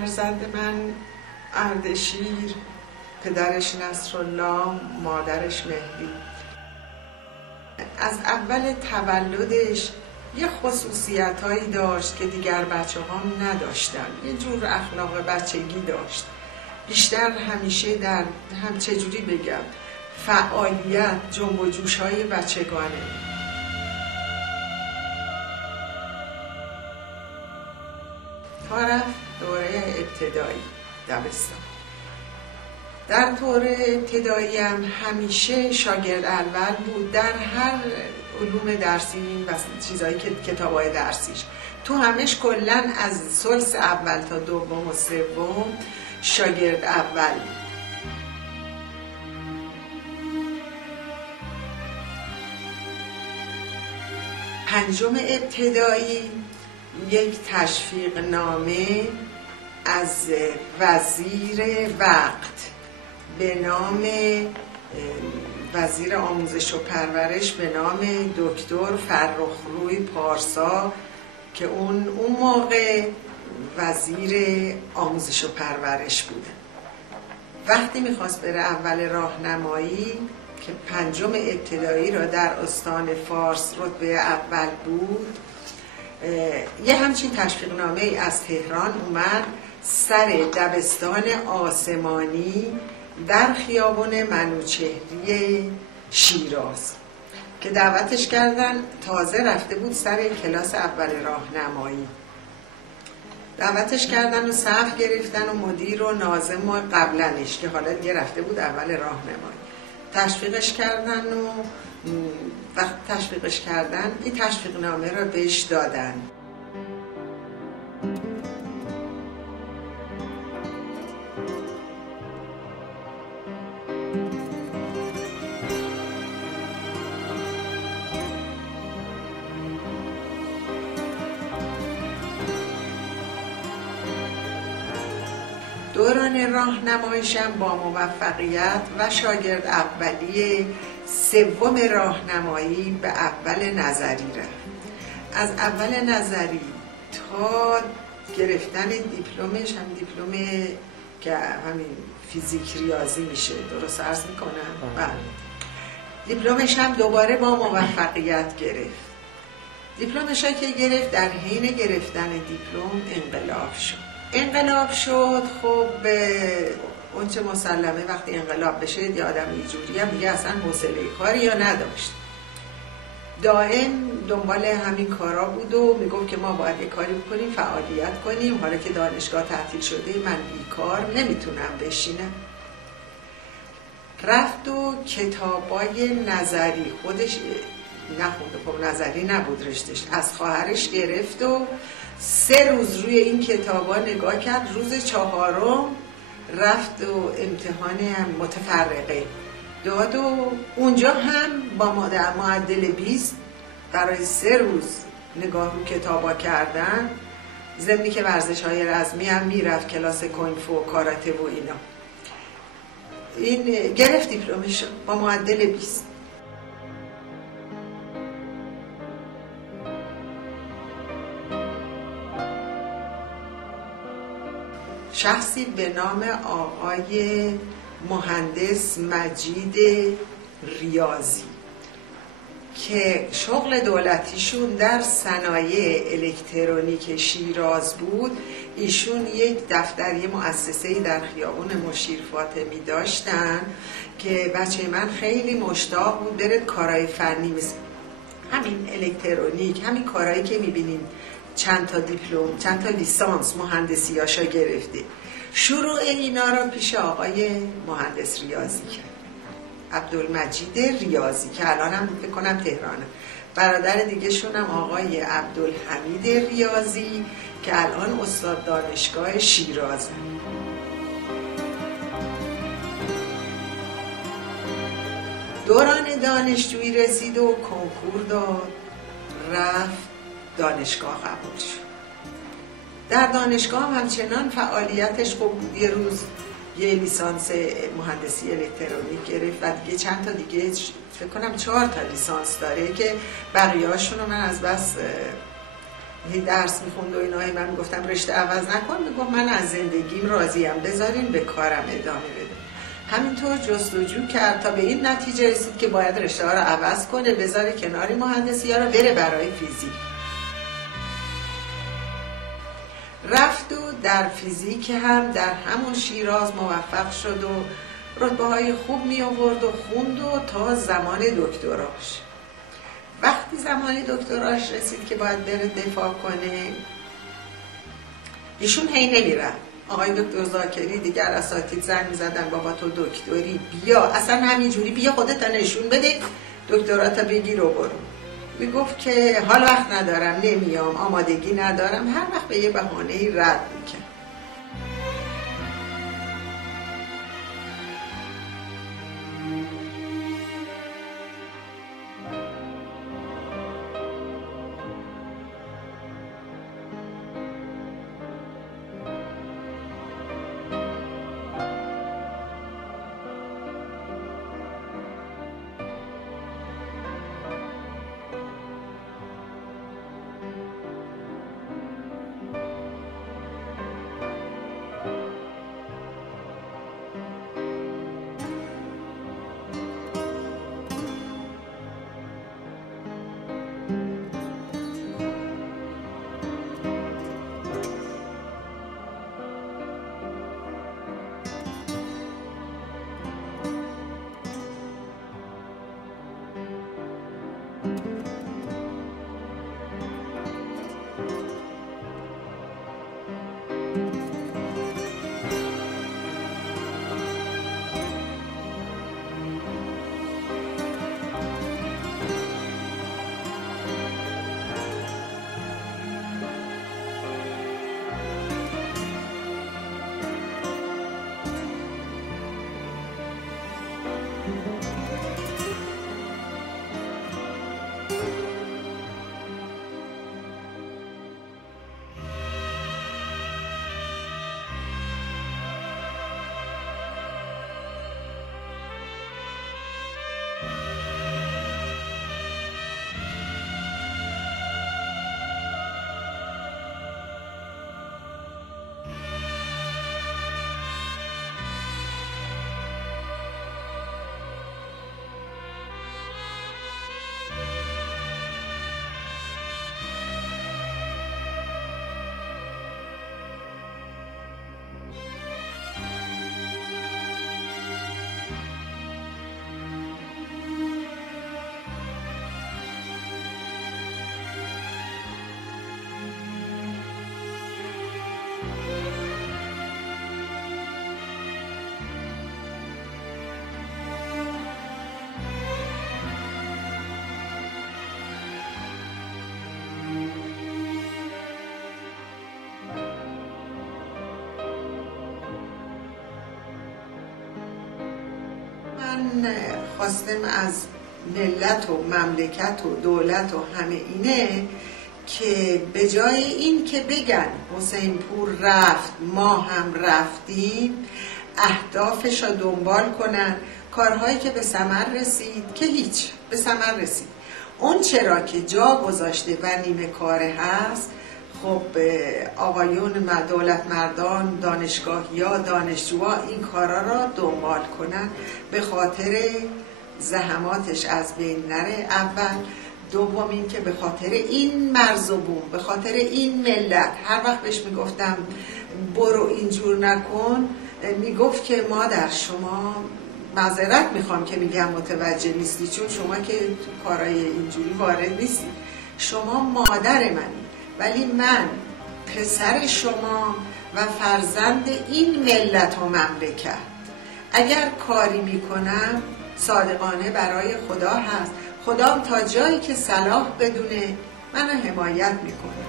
فرزند من اردشیر، پدرش نصرالله، مادرش مهدی، از اول تولدش یه خصوصیتایی داشت که دیگر بچه ها نداشتن. یه جور اخلاق بچگی داشت. بیشتر همیشه در چجوری بگم، فعالیت، جنب و جوش‌های بچگانه. تا رفت دوره ابتدایی دبستان. در دوره ابتدایی هم همیشه شاگرد اول بود در هر علوم درسی و چیزایی که کتابای درسیش. تو همش کلن از ثلث اول تا دوم و سوم شاگرد اول بود. پنجم ابتدایی یک تشویق نامه از وزیر وقت به نام وزیر آموزش و پرورش به نام دکتر فرخروی پارسا که اون موقع وزیر آموزش و پرورش بوده. وقتی میخواست بره اول راهنمایی که پنجم ابتدایی را در استان فارس رتبه اول بود، یه همچین تشویقنامه از تهران اومد سر دبستان آسمانی در خیابان منوچهری شیراز که دعوتش کردن. تازه رفته بود سر کلاس اول راهنمایی، دعوتش کردن و صف گرفتن و مدیر و ناظم و قبلنش که حالا دیگه رفته بود اول راهنمایی، تشویقش کردن و وقت تشویقش کردن این تشویقنامه را بهش دادن. دوران راهنماییشم با موفقیت و شاگرد اولیه سوم راهنمایی به اول نظری رفت. از اول نظری تا گرفتن دیپلمش، هم دیپلم که همین فیزیک ریاضی میشه، درست عرض میکنم؟ بله. دیپلمش هم دوباره با موفقیت گرفت. دیپلمش که گرفت در حین گرفتن دیپلم انقلاب شد. خب اون چه مسلمه وقتی انقلاب بشه یه آدم اینجوری هم دیگه اصلا حوصله کاری یا نداشت، دائم دنبال همین کارا بود و میگفت که ما باید یه کاری بکنیم، فعالیت کنیم. حالا که دانشگاه تعطیل شده من بیکار نمیتونم بشینم. رفت و کتابای نظری خودش نخونده، خب نظری نبود رشتش، از خواهرش گرفت و 3 روز روی این کتابا نگاه کرد. روز 4 رفت و امتحان متفرقه داد و اونجا هم با معدل 20 برای 3 روز نگاه رو کتابا کردن، ضمنی که ورزش‌های رزمی هم میرفت، کلاس کنگفو و کاراته و اینا. این گرفت دیپلمش با معدل 20. شخصی به نام آقای مهندس مجید ریاضی که شغل دولتیشون در صنایع الکترونیک شیراز بود، ایشون یک دفتری مؤسسه‌ای در خیابون مشیر فاطمی داشتن که بچه من خیلی مشتاق بود بره کارهای فنی مثل همین الکترونیک، همین کارهایی که میبینیم چند تا دیپلم، چند تا لیسانس مهندسی هاشا گرفته. شروع اینا را پیش آقای مهندس ریاضی کرد، عبدالمجید ریاضی که الان هم فکر کنم تهرانه. برادر دیگه شونم آقای عبدالحمید ریاضی که الان استاد دانشگاه شیرازه. دوران دانشجویی رسید و کنکور داد، رفت دانشگاه قبول شد. در دانشگاه همچنان فعالیتش خوب بود. یه روز یه لیسانس مهندسی الکترونیک گرفت و دیگه چند تا دیگه فکر کنم 4 تا لیسانس داره که بقیه‌هاشون رو من از بس درس میخوند و اینا، من میگفتم رشته عوض نکن، میگفت من از زندگیم راضیم، بذارین به کارم ادامه بده. همینطور جستجو کرد تا به این نتیجه رسید که باید رشته ها رو عوض کنه، بذاره کناری مهندسی ها رو، بره برای فیزیک. رفت و در فیزیک هم در همون شیراز موفق شد و رتبه های خوب می آورد و خوند و تا زمان دکتراش. وقتی زمان دکتراش رسید که باید بره دفاع کنه، ایشون هی نمیرن. آقای دکتر زاکری دیگر اساتید زنگ می‌زدن بابا تو دکتری، بیا اصلا همینجوری بیا خودت نشون بده دکترات بگیر و برو. میگفت که حال وقت ندارم، نمیام، آمادگی ندارم، هر وقت به یه بهانه‌ای رد میکنه. من خواستم از ملت و مملکت و دولت و همه اینه که به جای این که بگن حسین پور رفت ما هم رفتیم، اهدافش رو دنبال کنن، کارهایی که به ثمر رسید که هیچ به ثمر رسید، اون چرا که جا گذاشته و نیمه کاره هست، خب آقایون دولت مردان، دانشگاهیا، دانشجوها این کارا را دنبال کنن، به خاطر زحماتش از بین نره اول، دوم این که به خاطر این مرز و بوم، به خاطر این ملت. هر وقت بهش میگفتم برو اینجور نکن، میگفت که مادر شما، معذرت میخوام که میگم متوجه نیستی، چون شما که تو کارهای اینجوری وارد نیستی، شما مادر منی، ولی من پسر شما و فرزند این ملت و مملکت. اگر کاری میکنم صادقانه برای خدا هست، خدا تا جایی که صلاح بدونه منو حمایت میکنه.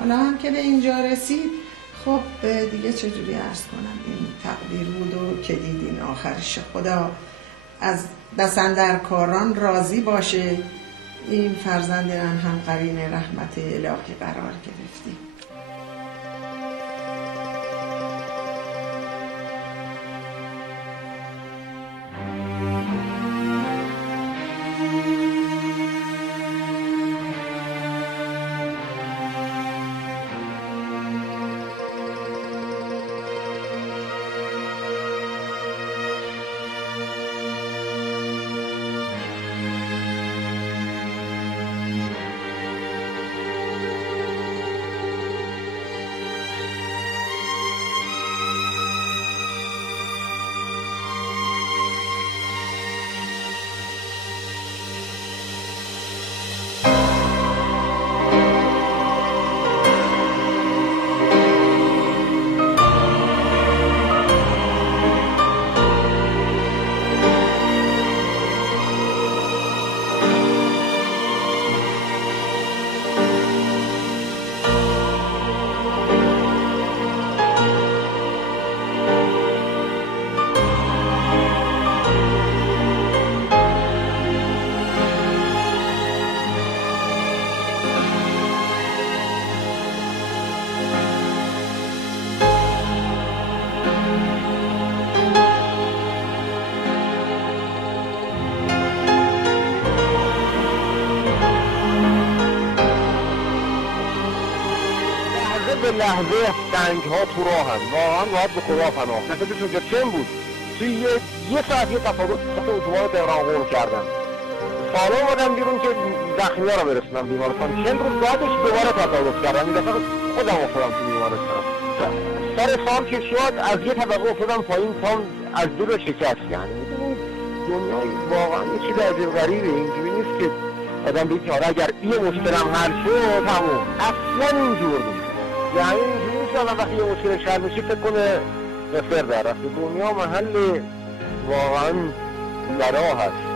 حالا هم که به اینجا رسید، خب دیگه چجوری عرض کنم، این تقدیر بود و که دیدین آخرش. خدا از دست‌اندرکاران راضی باشه. این فرزند من هم قرین رحمت الهی قرار گرفتیم. لحظه سنگ ها تو راه هم واقعا باید به خدا پناه. نفسشون چند بود توی یه ساعت یه تفاوت اتوبان تهران قول کردن. سالم بودم بیرون که زخمی ها رو برسونم بیمارستان. چند روز بعدش دوباره تفاوت کردم. این دفعه خودم افتادم تو بیمارستان. سر سال که شد از یه طبقه افتادم پایین، پام از دور شکست. یعنی میدونید دنیای واقعا یه چیز عجیب غریبه. اینجوری نیست که آدم بگه که اگر این مشکلم حل شد تموم. اصلا اینجور نیست. یعنی اینجوری نیست آدم وقتی یه مشکلش حل میشه فکر کنه نفر در رفت. دنیا محل واقعا بلا هست.